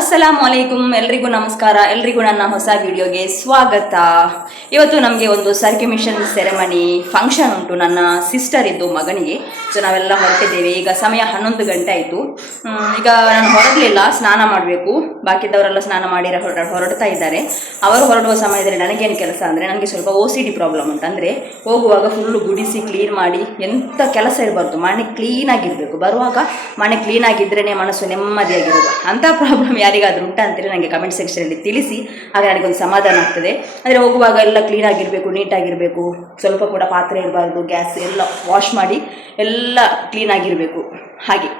ಅಸ್ಸಲಾಮು ಅಲೈಕುಂ, ಎಲ್ರಿಗೂ ನಮಸ್ಕಾರ. ಎಲ್ರಿಗೂ ನನ್ನ ಹೊಸ ವಿಡಿಯೋಗೆ ಸ್ವಾಗತ. ಇವತ್ತು ನಮಗೆ ಒಂದು ಸರ್ಕ್ಯುಮಿಷನ್ ಸೆರೆಮನಿ ಫಂಕ್ಷನ್ ಉಂಟು, ನನ್ನ ಸಿಸ್ಟರ್ ಇದ್ದು ಮಗನಿಗೆ. ಸೊ ನಾವೆಲ್ಲ ಹೊರಟಿದ್ದೇವೆ. ಈಗ ಸಮಯ 11 ಗಂಟೆ ಆಯಿತು. ಈಗ ನಾನು ಹೊರಡಲಿಲ್ಲ, ಸ್ನಾನ ಮಾಡಬೇಕು. ಬಾಕಿದ್ದವರೆಲ್ಲ ಸ್ನಾನ ಮಾಡಿ ಹೊರಡ್ತಾ ಇದ್ದಾರೆ. ಅವರು ಹೊರಡುವ ಸಮಯದಲ್ಲಿ ನನಗೇನು ಕೆಲಸ ಅಂದರೆ, ನನಗೆ ಸ್ವಲ್ಪ OCD ಪ್ರಾಬ್ಲಮ್ ಉಂಟು. ಅಂದರೆ ಹೋಗುವಾಗ ಫುಲ್ಲು ಗುಡಿಸಿ ಕ್ಲೀನ್ ಮಾಡಿ, ಎಂಥ ಕೆಲಸ ಇರಬಾರ್ದು, ಮನೆ ಕ್ಲೀನಾಗಿರಬೇಕು. ಬರುವಾಗ ಮನೆ ಕ್ಲೀನಾಗಿದ್ರೇ ಮನಸ್ಸು ನೆಮ್ಮದಿಯಾಗಿರೋದು. ಅಂಥ ಪ್ರಾಬ್ಲಮ್ ಯಾರಿಗಾದ್ರೂ ಉಂಟಾ ಅಂತೇಳಿ ನನಗೆ ಕಮೆಂಟ್ ಸೆಕ್ಷನಲ್ಲಿ ತಿಳಿಸಿ, ಆಗ ನನಗೊಂದು ಸಮಾಧಾನ ಆಗ್ತದೆ. ಅಂದರೆ ಹೋಗುವಾಗ ಎಲ್ಲ ಕ್ಲೀನಾಗಿರಬೇಕು, ನೀಟಾಗಿರಬೇಕು, ಸ್ವಲ್ಪ ಕೂಡ ಪಾತ್ರೆ ಇರಬಾರ್ದು, ಗ್ಯಾಸ್ ಎಲ್ಲ ವಾಶ್ ಮಾಡಿ ಎಲ್ಲ ಕ್ಲೀನಾಗಿರಬೇಕು. ಹಾಗೆ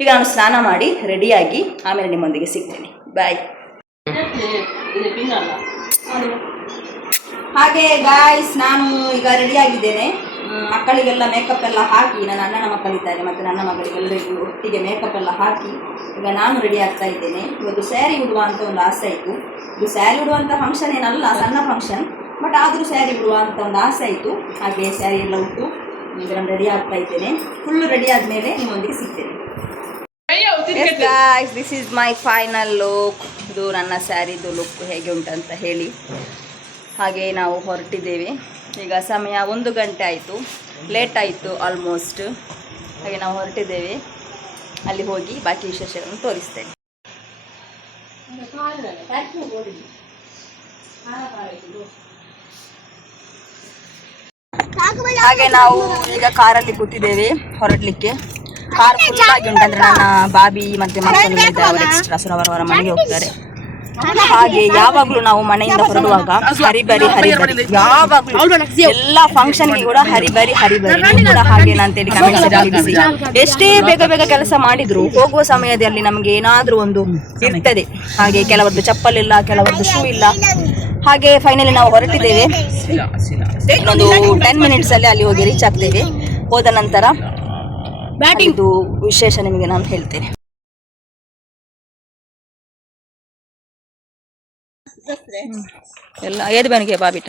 ಈಗ ನಾನು ಸ್ನಾನ ಮಾಡಿ ರೆಡಿಯಾಗಿ ಆಮೇಲೆ ನಿಮ್ಮೊಂದಿಗೆ ಸಿಗ್ತೇನೆ. ಬಾಯ್. ಹಾಗೆ ಗಾಯ್ಸ್, ನಾನು ಈಗ ರೆಡಿಯಾಗಿದ್ದೇನೆ. ಮಕ್ಕಳಿಗೆಲ್ಲ ಮೇಕಪ್ ಎಲ್ಲ ಹಾಕಿ, ನನ್ನ ಅಣ್ಣನ ಮಕ್ಕಳಿದ್ದಾರೆ ಮತ್ತು ನನ್ನ ಮಕ್ಕಳಿಗೆಲ್ಲರಿಗೂ ಒಟ್ಟಿಗೆ ಮೇಕಪ್ ಎಲ್ಲ ಹಾಕಿ ಈಗ ನಾನು ರೆಡಿ ಆಗ್ತಾ ಇದ್ದೇನೆ. ಇವತ್ತು ಸ್ಯಾರಿ ಉಡುವ ಅಂತ ಒಂದು ಆಸೆ ಆಯಿತು. ಇದು ಸ್ಯಾರಿ ಉಡುವಂಥ ಫಂಕ್ಷನ್ ಏನಲ್ಲ, ಸಣ್ಣ ಫಂಕ್ಷನ್, ಬಟ್ ಆದರೂ ಸ್ಯಾರಿ ಉಡುವ ಅಂತ ಒಂದು ಆಸೆ ಆಯಿತು. ಹಾಗೆ ಸ್ಯಾರಿ ಎಲ್ಲ ಉಟ್ಟು ಈಗ ನಾನು ರೆಡಿ ಆಗ್ತಾ ಇದ್ದೇನೆ. ಫುಲ್ಲು ರೆಡಿ ಆದಮೇಲೆ ನಿಮ್ಮೊಂದಿಗೆ ಸಿಗ್ತೇನೆ. Guys, this is my final look. ಇದು ನನ್ನ ಸ್ಯಾರಿದು ಲುಕ್ ಹೇಗೆ ಉಂಟಂತ ಹೇಳಿ. ಹಾಗೆ ನಾವು ಹೊರಟಿದ್ದೇವೆ. ಈಗ ಸಮಯ 1 ಗಂಟೆ ಆಯಿತು, ಲೇಟ್ ಆಯಿತು ಆಲ್ಮೋಸ್ಟ್. ಹಾಗೆ ನಾವು ಹೊರಟಿದ್ದೇವೆ. ಅಲ್ಲಿ ಹೋಗಿ ಬಾಕಿ ವಿಶೇಷಗಳನ್ನು ತೋರಿಸ್ತೇನೆ. ಹಾಗೆ ನಾವು ಈಗ ಕಾರಲ್ಲಿ ಕೂತಿದ್ದೇವೆ ಹೊರಡಲಿಕ್ಕೆ. ಕಾರ್ ಫುಲ್ ಆಗಿ ಉಂಟಂದ್ರೆ ನನ್ನ ಬಾಬಿ ಮತ್ತು ಮಕ್ಕಳು ಇದ್ದಾರೆ, ಎಕ್ಸ್ಟ್ರಾ ಅವರವರ ಮನೆಗೆ ಹೋಗ್ತಾರೆ. ಹಾಗೆ ಯಾವಾಗಲೂ ನಾವು ಮನೆಯಿಂದ ಹೊರಡುವಾಗ ಹರಿಬರಿ ಯಾವಾಗಲೂ ಎಲ್ಲ ಫಂಕ್ಷನ್ಗೆ ಕೂಡ ಹರಿಬರಿ ಕೂಡ ಹಾಗೆ ಅಂತೇಳಿ ತಿಳಿಸಿ. ಎಷ್ಟೇ ಬೇಗ ಬೇಗ ಕೆಲಸ ಮಾಡಿದ್ರು ಹೋಗುವ ಸಮಯದಲ್ಲಿ ನಮಗೆ ಏನಾದ್ರೂ ಒಂದು ಇರ್ತದೆ. ಹಾಗೆ ಕೆಲವರದ್ದು ಚಪ್ಪಲ್ ಇಲ್ಲ, ಕೆಲವರದ್ದು ಶೂ ಇಲ್ಲ. ಹಾಗೆ ಫೈನಲಿ ನಾವು ಹೊರಟಿದ್ದೇವೆ. ಒಂದು 10 ಮಿನಿಟ್ಸ್ ಅಲ್ಲಿ ಅಲ್ಲಿ ಹೋಗಿ ರೀಚ್ ಆಗ್ತೇವೆ. ಹೋದ ನಂತರ ಇದು ವಿಶೇಷ ನಿಮಗೆ ನಾನು ಹೇಳ್ತೇನೆ. ಎಲ್ಲ ಏದು ಬನಿಗೆ ಬಾಬಿಟ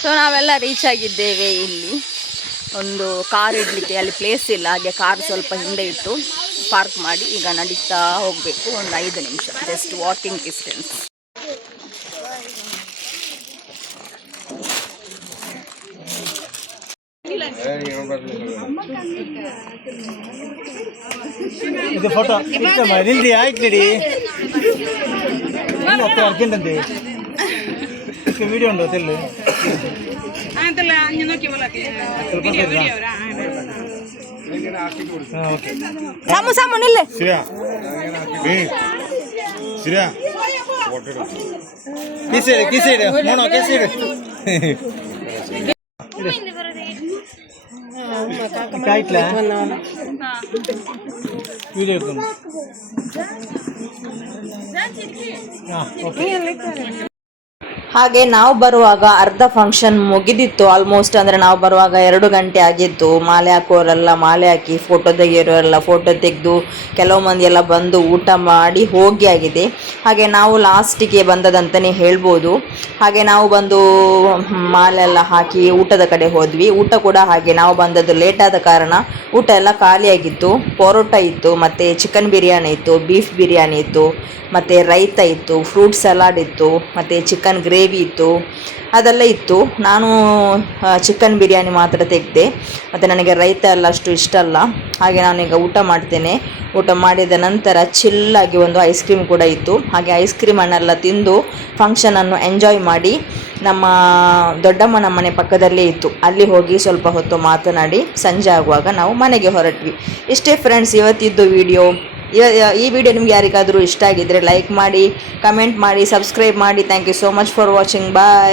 ಸೊ ನಾವೆಲ್ಲ ರೀಚ್ ಆಗಿದ್ದೇವೆ. ಇಲ್ಲಿ ಒಂದು ಕಾರ್ ಇಡಲಿಕ್ಕೆ ಅಲ್ಲಿ ಪ್ಲೇಸ್ ಇಲ್ಲ. ಹಾಗೆ ಕಾರ್ ಸ್ವಲ್ಪ ಹಿಂದೆ ಇಟ್ಟು ಪಾರ್ಕ್ ಮಾಡಿ ಈಗ ನಡೀತಾ ಹೋಗಬೇಕು. ಒಂದು 5 ನಿಮಿಷ ಜಸ್ಟ್ ವಾಕಿಂಗ್ ಡಿಸ್ಟೆನ್ಸ್. ಇದು ಫೋಟೋ ನಿಲ್ದಿ ಆಯ್ತು ನಡಿ ಅರ್ಜೆಂಟ್ ಅಂತೆ ವಿಡಿಯೋ ಉಂಟು ತೆಲ್ಲು ಸಾಮು ಸಾಮು ನಿಲ್ಲೆ ಸಿರಿಯಾ ಕಿಸೈಡ್ ನೋಡೋ ಕಿಸೈಡ್ ಹಾಗೆ ನಾವು ಬರುವಾಗ ಅರ್ಧ ಫಂಕ್ಷನ್ ಮುಗಿದಿತ್ತು ಆಲ್ಮೋಸ್ಟ್. ಅಂದರೆ ನಾವು ಬರುವಾಗ 2 ಗಂಟೆ ಆಗಿತ್ತು. ಮಾಲೆ ಹಾಕೋರೆಲ್ಲ ಮಾಲೆ ಹಾಕಿ, ಫೋಟೋ ತೆಗೆಯೋರೆಲ್ಲ ಫೋಟೋ ತೆಗೆದು, ಕೆಲವು ಮಂದಿ ಎಲ್ಲ ಬಂದು ಊಟ ಮಾಡಿ ಹೋಗಿ ಆಗಿದೆ. ಹಾಗೆ ನಾವು ಲಾಸ್ಟಿಗೆ ಬಂದದಂತಲೇ ಹೇಳ್ಬೋದು. ಹಾಗೆ ನಾವು ಬಂದು ಮಾಲೆ ಎಲ್ಲ ಹಾಕಿ ಊಟದ ಕಡೆ ಹೋದ್ವಿ. ಊಟ ಕೂಡ ಹಾಗೆ ನಾವು ಬಂದದ್ದು ಲೇಟ್ ಆದ ಕಾರಣ ಊಟ ಎಲ್ಲ ಖಾಲಿಯಾಗಿತ್ತು. ಪರೋಟ ಇತ್ತು, ಮತ್ತು ಚಿಕನ್ ಬಿರಿಯಾನಿ ಇತ್ತು, ಬೀಫ್ ಬಿರಿಯಾನಿ ಇತ್ತು, ಮತ್ತು ರೈತ ಇತ್ತು, ಫ್ರೂಟ್ ಸಲಾಡ್ ಇತ್ತು, ಮತ್ತು ಚಿಕನ್ ಗ್ರೇವಿ ಇತ್ತು, ಅದೆಲ್ಲ ಇತ್ತು. ನಾನು ಚಿಕನ್ ಬಿರಿಯಾನಿ ಮಾತ್ರ ತೆಗೆದೆ, ಮತ್ತು ನನಗೆ ರೈತ ಎಲ್ಲ ಅಷ್ಟು ಇಷ್ಟ ಅಲ್ಲ. ಹಾಗೆ ನಾನೀಗ ಊಟ ಮಾಡ್ತೇನೆ. ಊಟ ಮಾಡಿದ ನಂತರ ಚಿಲ್ಲಾಗಿ ಒಂದು ಐಸ್ ಕ್ರೀಮ್ ಕೂಡ ಇತ್ತು. ಹಾಗೆ ಐಸ್ ಕ್ರೀಮನ್ನೆಲ್ಲ ತಿಂದು ಫಂಕ್ಷನನ್ನು ಎಂಜಾಯ್ ಮಾಡಿ ನಮ್ಮ ದೊಡ್ಡಮ್ಮನ ಮನೆ ಪಕ್ಕದಲ್ಲೇ ಇತ್ತು, ಅಲ್ಲಿ ಹೋಗಿ ಸ್ವಲ್ಪ ಹೊತ್ತು ಮಾತನಾಡಿ ಸಂಜೆ ಆಗುವಾಗ ನಾವು ಮನೆಗೆ ಹೊರಟ್ವಿ. ಇಷ್ಟೇ ಫ್ರೆಂಡ್ಸ್ ಇವತ್ತಿದ್ದು ವಿಡಿಯೋ. ಈ ವಿಡಿಯೋ ನಿಮ್ಗೆ ಯಾರಿಗಾದರೂ ಇಷ್ಟ ಆಗಿದ್ದರೆ ಲೈಕ್ ಮಾಡಿ, ಕಮೆಂಟ್ ಮಾಡಿ, ಸಬ್ಸ್ಕ್ರೈಬ್ ಮಾಡಿ. Thank you so much for watching. Bye.